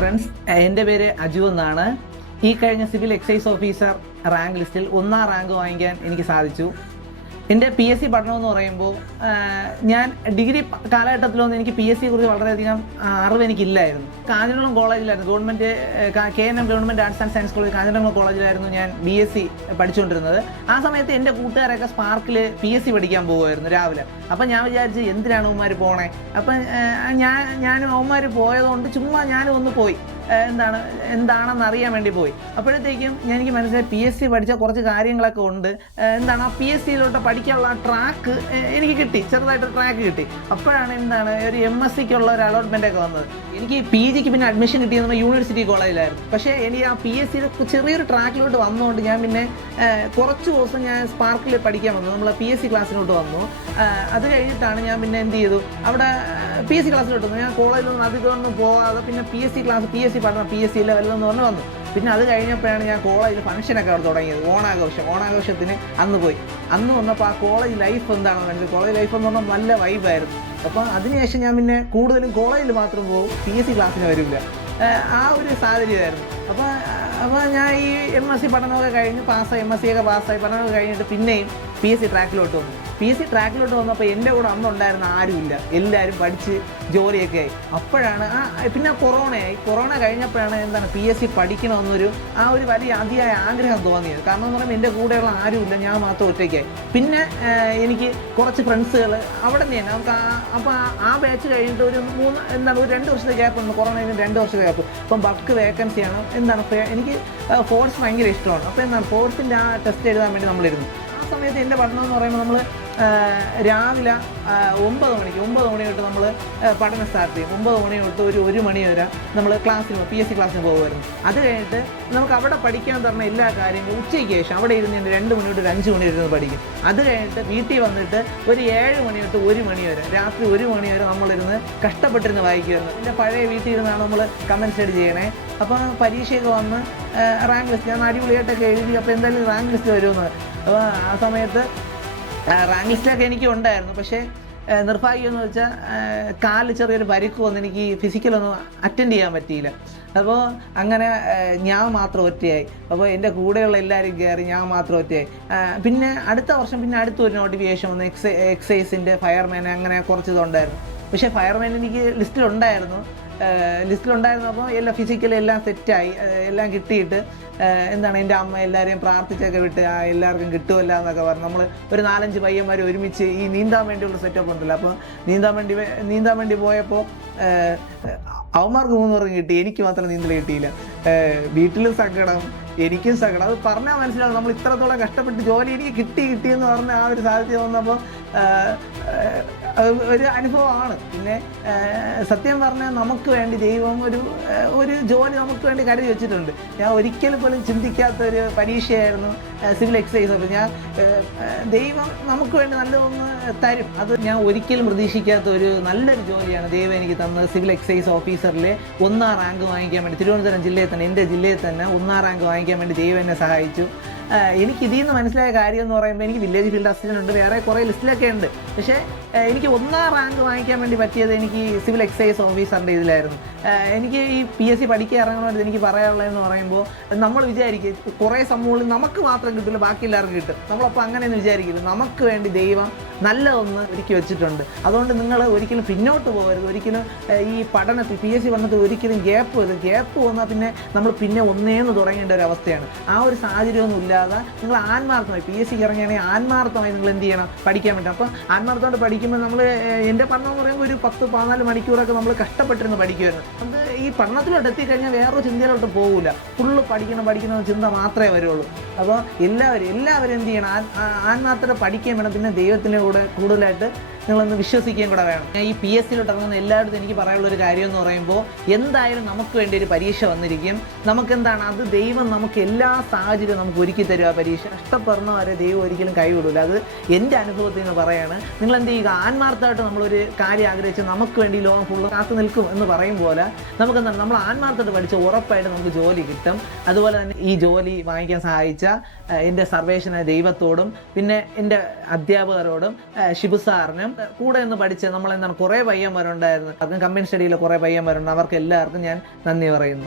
Friends എന്റെ പേര് അജു എന്നാണ്. ഈ കഴിഞ്ഞ സിവിൽ എക്സൈസ് ഓഫീസർ റാങ്ക് ലിസ്റ്റിൽ ഒന്നാം റാങ്ക് വാങ്ങിക്കാൻ എനിക്ക് സാധിച്ചു. എന്റെ പി എസ് സി പഠനം എന്ന് പറയുമ്പോൾ ഞാൻ ഡിഗ്രി കാലഘട്ടത്തിലൊന്നും എനിക്ക് പി എസ് സിയെ കുറിച്ച് വളരെയധികം അറിവ് എനിക്കില്ലായിരുന്നു. Kanjiramkulam കോളേജിലായിരുന്നു. Government K N M government arts and science college Kanjiramkulam കോളേജിലായിരുന്നു ഞാൻ ബി എസ് സി പഠിച്ചുകൊണ്ടിരുന്നത് ആ സമയത്ത് എന്റെ കൂട്ടുകാരൊക്കെ സ്പാർക്കിൽ പി എസ് സി പഠിക്കാൻ പോകുമായിരുന്നു രാവിലെ. അപ്പം ഞാൻ വിചാരിച്ച് എന്തിനാണ് അവന്മാർ പോണേ? അപ്പം ഞാൻ ഞാനും അവന്മാർ പോയതുകൊണ്ട് ചുമ്മാ ഞാനും ഒന്ന് പോയി. എന്താണ് എന്താണെന്ന് അറിയാൻ വേണ്ടി പോയി. അപ്പോഴത്തേക്കും ഞാൻ എനിക്ക് മനസ്സിലായി പി എസ് സി പഠിച്ച കുറച്ച് കാര്യങ്ങളൊക്കെ ഉണ്ട്. എന്താണ് ആ പി എസ് സിയിലോട്ട് പഠിക്കാനുള്ള ട്രാക്ക് എനിക്ക് കിട്ടി. ചെറുതായിട്ട് ട്രാക്ക് കിട്ടി. അപ്പോഴാണ് എന്താണ് ഒരു എം എസ് സിക്കുള്ള ഒരു അലോട്ട്മെന്റ് ഒക്കെ വന്നത്. എനിക്ക് പി ജിക്ക് പിന്നെ അഡ്മിഷൻ കിട്ടിയത് യൂണിവേഴ്സിറ്റി കോളേജിലായിരുന്നു പക്ഷേ എനിക്ക് ആ പി എസ് സിയിൽ ചെറിയൊരു ട്രാക്കിലോട്ട് വന്നുകൊണ്ട് ഞാൻ പിന്നെ കുറച്ച് ദിവസം ഞാൻ സ്പാർക്കിൽ പഠിക്കാൻ വന്നു. നമ്മൾ പി എസ് സി ക്ലാസ്സിലോട്ട് വന്നു. അത് കഴിഞ്ഞിട്ടാണ് ഞാൻ പിന്നെ എന്ത് ചെയ്തു? അവിടെ പി എസ് സി വന്നു ഞാൻ കോളേജിലൊന്നും നിന്ന് ഒന്നും പോകാതെ പിന്നെ P S C class P S C പഠനം പി എസ് സി ലെവലിൽ നിന്ന് പറഞ്ഞ് വന്നു. പിന്നെ അത് കഴിഞ്ഞപ്പോഴാണ് ഞാൻ കോളേജിൽ ഫംഗ്ഷനൊക്കെ അവിടെ തുടങ്ങിയത് ഓണാഘോഷം. ഓണാഘോഷത്തിന് അന്ന് പോയി. അന്ന് വന്നപ്പോൾ ആ കോളേജ് ലൈഫ് എന്താണെന്ന് മനസ്സിലായി കോളേജ് ലൈഫ് എന്ന് പറഞ്ഞാൽ നല്ല വൈബായിരുന്നു അപ്പോൾ അതിനുശേഷം ഞാൻ പിന്നെ കൂടുതലും കോളേജിൽ മാത്രം പോകും പി എസ് സി ക്ലാസ്സിന് വരില്ല ആ ഒരു സാഹചര്യമായിരുന്നു. അപ്പോൾ അപ്പോൾ ഞാൻ ഈ എം എസ് സി പഠനമൊക്കെ കഴിഞ്ഞ് പാസ്സായി എം എസ് സി ഒക്കെ പാസ്സായി പഠനമൊക്കെ കഴിഞ്ഞിട്ട് പിന്നെയും പി എസ് സി ട്രാക്കിലോട്ട് വന്നു പി എസ് സി ട്രാക്കിലോട്ട് വന്നപ്പോൾ എന്റെ കൂടെ അന്നുണ്ടായിരുന്ന ആരുമില്ല. എല്ലാവരും പഠിച്ച് ജോലിയൊക്കെ ആയി. അപ്പോഴാണ് ആ പിന്നെ കൊറോണയായി. കൊറോണ കഴിഞ്ഞപ്പോഴാണ് എന്താണ് പി എസ് സി പഠിക്കണമെന്നൊരു ആ ഒരു വലിയ അതിയായ ആഗ്രഹം തോന്നിയത്. കാരണം എന്ന് പറയുമ്പോൾ എന്റെ കൂടെയുള്ള ആരുമില്ല ഞാൻ മാത്രം ഒറ്റയ്ക്കായി. പിന്നെ എനിക്ക് കുറച്ച് ഫ്രണ്ട്സുകൾ അവിടെ നിന്ന് തന്നെ നമുക്ക് അപ്പോൾ ആ ബാച്ച് കഴിഞ്ഞിട്ട് ഒരു മൂന്ന് എന്താണ് ഒരു രണ്ട് വർഷത്തെ ഗ്യാപ്പ് ഉണ്ട്. കൊറോണ കഴിഞ്ഞ് രണ്ട് വർഷത്തെ ഗ്യാപ്പ് അപ്പം ബക്ക് വേക്കൻസിയാണ് എന്താണ് എനിക്ക് ഫോഴ്സ് ഭയങ്കര ഇഷ്ടമാണ്. അപ്പോൾ എന്താണ് ഫോഴ്സിന്റെ ആ ടെസ്റ്റ് എഴുതാൻ വേണ്ടി നമ്മളിരുന്നു ആ സമയത്ത് എന്റെ പഠനം എന്ന് പറയുമ്പോൾ നമ്മൾ രാവിലെ ഒമ്പത് മണിക്ക് ഒമ്പത് മണി തൊട്ട് നമ്മൾ പഠനം സ്റ്റാർട്ട് ചെയ്യും. ഒമ്പത് മണി തൊട്ട് ഒരു ഒരു മണി വരെ നമ്മൾ ക്ലാസ്സിന് പി എസ് സി ക്ലാസ്സിന് പോകുമായിരുന്നു. അത് കഴിഞ്ഞിട്ട് നമുക്ക് അവിടെ പഠിക്കാൻ തരുന്ന എല്ലാ കാര്യങ്ങളും ഉച്ചയ്ക്ക് ശേഷം അവിടെ ഇരുന്ന് രണ്ട് മണി തൊട്ട് ഒരു അഞ്ച് മണി ഇരുന്ന് പഠിക്കും. അത് കഴിഞ്ഞിട്ട് വീട്ടിൽ വന്നിട്ട് ഒരു ഏഴ് മണി തൊട്ട് ഒരു മണി വരെ രാത്രി ഒരു മണി വരെ നമ്മളിരുന്ന് കഷ്ടപ്പെട്ടിരുന്ന് വായിക്കുമായിരുന്നു. പിന്നെ പഴയ വീട്ടിൽ ഇരുന്നാണ് നമ്മൾ കമൻസ് സ്റ്റഡി ചെയ്യണേ. അപ്പോൾ പരീക്ഷയൊക്കെ വന്ന് റാങ്ക് ലിസ്റ്റ് ഞാൻ അടിപൊളിയായിട്ടൊക്കെ എഴുതി അപ്പോൾ എന്തായാലും റാങ്ക് ലിസ്റ്റ് വരുമെന്ന്. അപ്പോൾ ആ സമയത്ത് റാങ്ക് ലിസ്റ്റിലൊക്കെ എനിക്ക് ഉണ്ടായിരുന്നു. പക്ഷേ നിർഭാഗ്യം എന്ന് വെച്ചാൽ കാലിൽ ചെറിയൊരു പരിക്ക് വന്ന് എനിക്ക് ഫിസിക്കലൊന്നും അറ്റൻഡ് ചെയ്യാൻ പറ്റിയില്ല. അപ്പോൾ അങ്ങനെ ഞാൻ മാത്രം ഒറ്റയായി. അപ്പോൾ എന്റെ കൂടെയുള്ള എല്ലാവരും കയറി ഞാൻ മാത്രം ഒറ്റയായി. പിന്നെ അടുത്ത വർഷം പിന്നെ അടുത്തൊരു നോട്ടിഫിക്കേഷൻ വന്നു. എക്സൈ എക്സൈസിന്റെ ഫയർമാൻ അങ്ങനെ കുറച്ച് ഇതുണ്ടായിരുന്നു. പക്ഷേ ഫയർമാൻ എനിക്ക് ലിസ്റ്റിലുണ്ടായിരുന്നു. ലിസ്റ്റിലുണ്ടായിരുന്നപ്പോൾ എല്ലാം ഫിസിക്കലി എല്ലാം സെറ്റായി എല്ലാം കിട്ടിയിട്ട് എന്താണ് എന്റെ അമ്മ എല്ലാവരെയും പ്രാർത്ഥിച്ചൊക്കെ വിട്ട് ആ എല്ലാവർക്കും കിട്ടുമല്ല എന്നൊക്കെ പറഞ്ഞു. നമ്മൾ ഒരു നാലഞ്ച് പയ്യന്മാർ ഒരുമിച്ച് ഈ നീന്താൻ വേണ്ടിയുള്ള സെറ്റപ്പ് ഉണ്ടല്ലോ. അപ്പോൾ നീന്താൻ വേണ്ടി നീന്താൻ വേണ്ടി പോയപ്പോൾ അവന്മാർക്ക് മൂന്ന് പേർക്ക് കിട്ടി. എനിക്ക് മാത്രം നീന്തൽ കിട്ടിയില്ല. വീട്ടിലും സങ്കടം എനിക്കും സങ്കടം. അത് പറഞ്ഞാൽ മനസ്സിലാവും. നമ്മൾ ഇത്രത്തോളം കഷ്ടപ്പെട്ട് ജോലി എനിക്ക് കിട്ടി കിട്ടിയെന്ന് പറഞ്ഞ ആ ഒരു സാഹചര്യം വന്നപ്പോൾ ഒരു അനുഭവമാണ്. പിന്നെ സത്യം പറഞ്ഞാൽ നമുക്ക് വേണ്ടി ദൈവം ഒരു ഒരു ജോലി നമുക്ക് വേണ്ടി കരുതി വെച്ചിട്ടുണ്ട്. ഞാൻ ഒരിക്കലും പോലും ചിന്തിക്കാത്ത ഒരു പരീക്ഷയായിരുന്നു സിവിൽ എക്സൈസ് അപ്പോൾ ഞാൻ ദൈവം നമുക്ക് വേണ്ടി നല്ലതൊന്ന് തരും. അത് ഞാൻ ഒരിക്കലും പ്രതീക്ഷിക്കാത്ത ഒരു നല്ലൊരു ജോലിയാണ് ദൈവം എനിക്ക് തന്നത് സിവിൽ എക്സൈസ് ഓഫീസറിലെ ഒന്നാം റാങ്ക് വാങ്ങിക്കാൻ വേണ്ടി. തിരുവനന്തപുരം ജില്ലയിൽ തന്നെ എന്റെ ജില്ലയിൽ തന്നെ ഒന്നാം റാങ്ക് വാങ്ങിക്കാൻ വേണ്ടി ദൈവം എന്നെ സഹായിച്ചു. എനിക്ക് ഇതിൽ നിന്ന് മനസ്സിലായ കാര്യം എന്ന് പറയുമ്പോൾ എനിക്ക് വില്ലേജ് ഫീൽഡ് അസിസ്റ്റന്റ് ഉണ്ട് വേറെ കുറേ ലിസ്റ്റിലൊക്കെ ഉണ്ട്. പക്ഷേ എനിക്ക് ഒന്നാം റാങ്ക് വാങ്ങിക്കാൻ വേണ്ടി പറ്റിയത് എനിക്ക് സിവിൽ എക്സൈസ് ഓഫീസറിന്റെ ഇതിലായിരുന്നു. എനിക്ക് ഈ പി എസ് സി പഠിക്കാൻ ഇറങ്ങണമെന്ന് എനിക്ക് പറയാനുള്ളതെന്ന് പറയുമ്പോൾ നമ്മൾ വിചാരിക്കും കുറേ സംഭവങ്ങളിൽ നമുക്ക് മാത്രം കിട്ടില്ല ബാക്കി എല്ലാവർക്കും കിട്ടും. നമ്മളപ്പോൾ അങ്ങനെയൊന്നും വിചാരിക്കില്ല നമുക്ക് വേണ്ടി ദൈവം നല്ലതൊന്ന് ഒരുക്കി വെച്ചിട്ടുണ്ട്. അതുകൊണ്ട് നിങ്ങൾ ഒരിക്കലും പിന്നോട്ട് പോകരുത്. ഒരിക്കലും ഈ പഠനത്തിൽ പി എസ് സി പഠനത്തിൽ ഒരിക്കലും ഗ്യാപ്പ് വരും ഗ്യാപ്പ് വന്നാൽ പിന്നെ നമ്മൾ പിന്നെ ഒന്നേന്ന് തുടങ്ങേണ്ട ഒരു അവസ്ഥയാണ്. ആ ഒരു സാഹചര്യമൊന്നും ഇല്ലാതെ നിങ്ങൾ ആത്മാർത്ഥമായി പി എസ് സിക്ക് ഇറങ്ങുകയാണെങ്കിൽ ആത്മാർത്ഥമായി നിങ്ങൾ എന്ത് ചെയ്യണം? പഠിക്കാൻ പറ്റും അപ്പോൾ ആത്മാർത്ഥമായിട്ട് പഠിക്കുമ്പോൾ നമ്മൾ എന്റെ പഠനം എന്ന് പറയുമ്പോൾ ഒരു പത്ത് പതിനാല് മണിക്കൂറൊക്കെ നമ്മൾ കഷ്ടപ്പെട്ടിരുന്ന് പഠിക്കുമായിരുന്നു അത് ഈ പഠനത്തിലോട്ട് എത്തിക്കഴിഞ്ഞാൽ വേറൊരു ചിന്തയിലോട്ട് പോകില്ല ഫുള്ള് പഠിക്കണം പഠിക്കണം ചിന്ത മാത്രമേ വരുള്ളൂ. അപ്പോൾ എല്ലാവരും എല്ലാവരും എന്ത് ചെയ്യണം? ആത്മാർത്ഥത പഠിക്കുകയും വേണം. പിന്നെ ദൈവത്തിന്റെ കൂടെ കൂടുതലായിട്ട് നിങ്ങളൊന്ന് വിശ്വസിക്കുകയും കൂടെ വേണം. ഈ പി എസ് സിയിലോട്ട് ഇറങ്ങുന്ന എല്ലായിടത്തും എനിക്ക് പറയാനുള്ള ഒരു കാര്യം എന്ന് പറയുമ്പോൾ എന്തായാലും നമുക്ക് വേണ്ടി ഒരു പരീക്ഷ വന്നിരിക്കും. നമുക്കെന്താണ്? അത് ദൈവം നമുക്ക് എല്ലാ സാഹചര്യവും നമുക്ക് ഒരുക്കി തരും ആ പരീക്ഷ. കഷ്ടപ്പെടുന്നവരെ ദൈവം ഒരിക്കലും കൈവിടില്ല അത് എന്റെ അനുഭവത്തിൽ നിന്ന് പറയാണ്. നിങ്ങൾ എന്ത് ചെയ്യുക? ആത്മാർത്ഥമായിട്ട് നമ്മളൊരു കാര്യം ആഗ്രഹിച്ച് നമുക്ക് വേണ്ടി ലോകം ഫുൾ കാത്തു നിൽക്കും എന്ന് പറയും പോലെ നമുക്കെന്താണ്? നമ്മൾ ആത്മാർത്ഥമായിട്ട് പഠിച്ച് ഉറപ്പായിട്ട് നമുക്ക് ജോലി കിട്ടും. അതുപോലെ തന്നെ ഈ ജോലി വാങ്ങിക്കാൻ സഹായിച്ച എന്റെ സർവേഷന ദൈവത്തോടും പിന്നെ എന്റെ അധ്യാപകരോടും ഷിബു സാറിനും എല്ലാവരും കൂടെ നിന്ന് പഠിച്ച് നമ്മൾ എന്താണ് കുറേ പയ്യന്മാരുണ്ടായിരുന്നു. അതും കമ്പനി സ്റ്റഡിയിലെ കുറേ പയ്യന്മാരുണ്ട്. അവർക്ക് എല്ലാവർക്കും ഞാൻ നന്ദി പറയുന്നു.